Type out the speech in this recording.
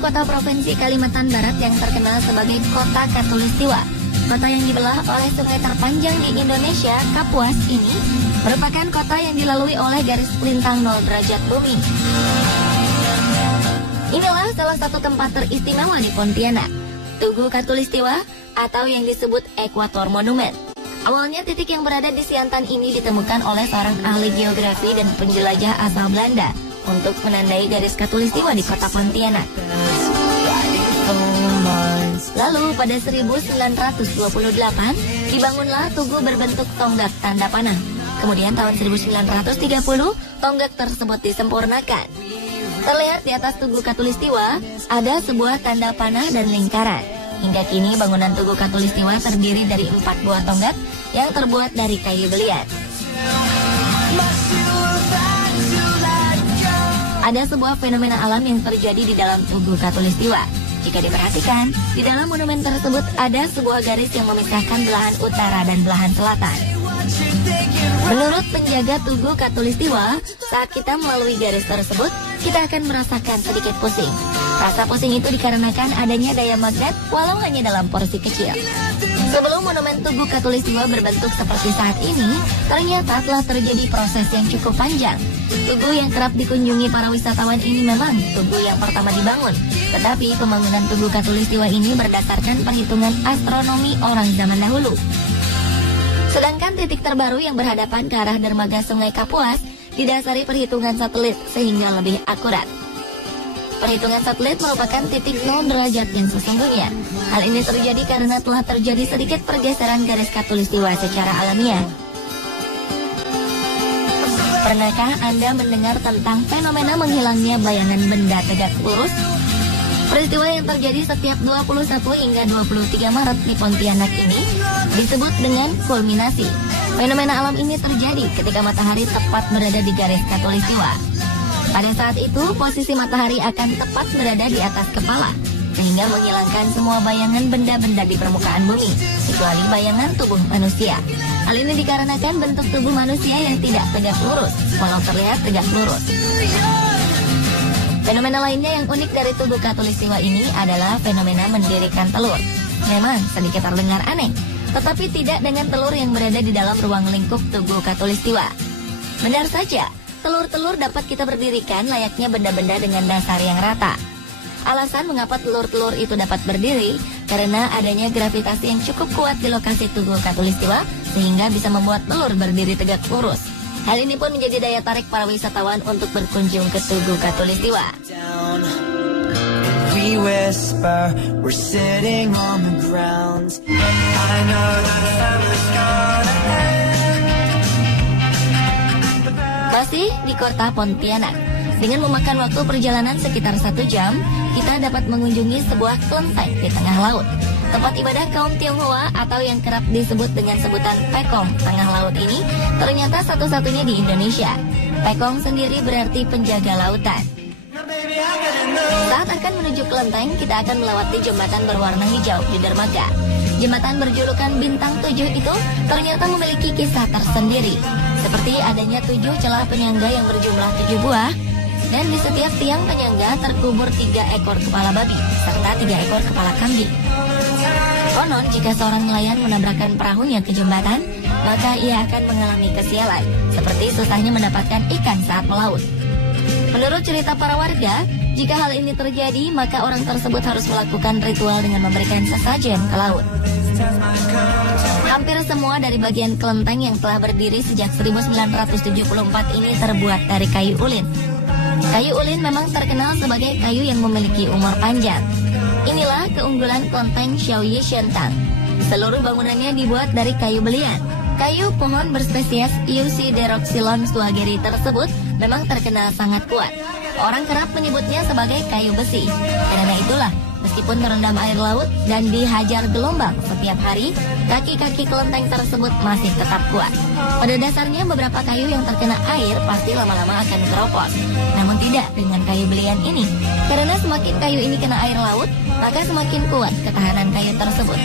kota provinsi Kalimantan Barat yang terkenal sebagai Kota Khatulistiwa. Kota yang dibelah oleh sungai terpanjang di Indonesia, Kapuas ini merupakan kota yang dilalui oleh garis lintang 0 derajat bumi. Inilah salah satu tempat teristimewa di Pontianak, Tugu Khatulistiwa atau yang disebut Ekuator Monument. Awalnya titik yang berada di Siantan ini ditemukan oleh seorang ahli geografi dan penjelajah asal Belanda untuk menandai garis Khatulistiwa di kota Pontianak. Lalu pada 1928 dibangunlah tugu berbentuk tonggak tanda panah. Kemudian tahun 1930 tonggak tersebut disempurnakan. Terlihat di atas Tugu Khatulistiwa ada sebuah tanda panah dan lingkaran. Hingga kini bangunan Tugu Khatulistiwa terdiri dari 4 buah tonggak yang terbuat dari kayu belian. Ada sebuah fenomena alam yang terjadi di dalam Tugu Khatulistiwa. Jika diperhatikan, di dalam monumen tersebut ada sebuah garis yang memisahkan belahan utara dan belahan selatan. Menurut penjaga Tugu Khatulistiwa, saat kita melalui garis tersebut, kita akan merasakan sedikit pusing. Rasa pusing itu dikarenakan adanya daya magnet walau hanya dalam porsi kecil. Sebelum monumen Tugu Khatulistiwa berbentuk seperti saat ini, ternyata telah terjadi proses yang cukup panjang. Tugu yang kerap dikunjungi para wisatawan ini memang tugu yang pertama dibangun. Tetapi pembangunan Tugu Khatulistiwa ini berdasarkan perhitungan astronomi orang zaman dahulu. Sedangkan titik terbaru yang berhadapan ke arah dermaga Sungai Kapuas didasari perhitungan satelit sehingga lebih akurat. Perhitungan satelit merupakan titik 0 derajat yang sesungguhnya. Hal ini terjadi karena telah terjadi sedikit pergeseran garis Khatulistiwa secara alamiah. Pernahkah Anda mendengar tentang fenomena menghilangnya bayangan benda tegak lurus? Peristiwa yang terjadi setiap 21 hingga 23 Maret di Pontianak ini disebut dengan kulminasi. Fenomena alam ini terjadi ketika matahari tepat berada di garis Khatulistiwa. Pada saat itu, posisi matahari akan tepat berada di atas kepala, sehingga menghilangkan semua bayangan benda-benda di permukaan bumi, kecuali bayangan tubuh manusia. Hal ini dikarenakan bentuk tubuh manusia yang tidak tegak lurus, walau terlihat tegak lurus. Fenomena lainnya yang unik dari Tugu Khatulistiwa ini adalah fenomena mendirikan telur. Memang sedikit terdengar aneh, tetapi tidak dengan telur yang berada di dalam ruang lingkup Tugu Khatulistiwa. Benar saja, telur-telur dapat kita berdirikan layaknya benda-benda dengan dasar yang rata. Alasan mengapa telur-telur itu dapat berdiri karena adanya gravitasi yang cukup kuat di lokasi Tugu Khatulistiwa sehingga bisa membuat telur berdiri tegak lurus. Hal ini pun menjadi daya tarik para wisatawan untuk berkunjung ke Tugu Khatulistiwa. Masih di kota Pontianak, dengan memakan waktu perjalanan sekitar 1 jam, kita dapat mengunjungi sebuah kelenteng di tengah laut. Tempat ibadah kaum Tionghoa atau yang kerap disebut dengan sebutan Pekong Tengah Laut ini ternyata satu-satunya di Indonesia. Pekong sendiri berarti penjaga lautan. Saat akan menuju kelenteng, kita akan melewati jembatan berwarna hijau di dermaga. Jembatan berjulukan Bintang 7 itu ternyata memiliki kisah tersendiri. Seperti adanya 7 celah penyangga yang berjumlah 7 buah, dan di setiap tiang penyangga terkubur 3 ekor kepala babi, serta 3 ekor kepala kambing. Konon, jika seorang nelayan menabrakkan perahunya ke jembatan, maka ia akan mengalami kesialan, seperti susahnya mendapatkan ikan saat melaut. Menurut cerita para warga, jika hal ini terjadi, maka orang tersebut harus melakukan ritual dengan memberikan sesajen ke laut. Hampir semua dari bagian kelenteng yang telah berdiri sejak 1974 ini terbuat dari kayu ulin. Kayu ulin memang terkenal sebagai kayu yang memiliki umur panjang. Inilah keunggulan kelenteng Xiaoyi Shentang. Seluruh bangunannya dibuat dari kayu belian. Kayu pohon berspesies Eusideroxylon suageri tersebut memang terkenal sangat kuat. Orang kerap menyebutnya sebagai kayu besi. Karena itulah, meskipun terendam air laut dan dihajar gelombang setiap hari, kaki-kaki kelenteng tersebut masih tetap kuat. Pada dasarnya beberapa kayu yang terkena air pasti lama-lama akan keropos. Namun tidak dengan kayu belian ini. Karena semakin kayu ini kena air laut, maka semakin kuat ketahanan kayu tersebut.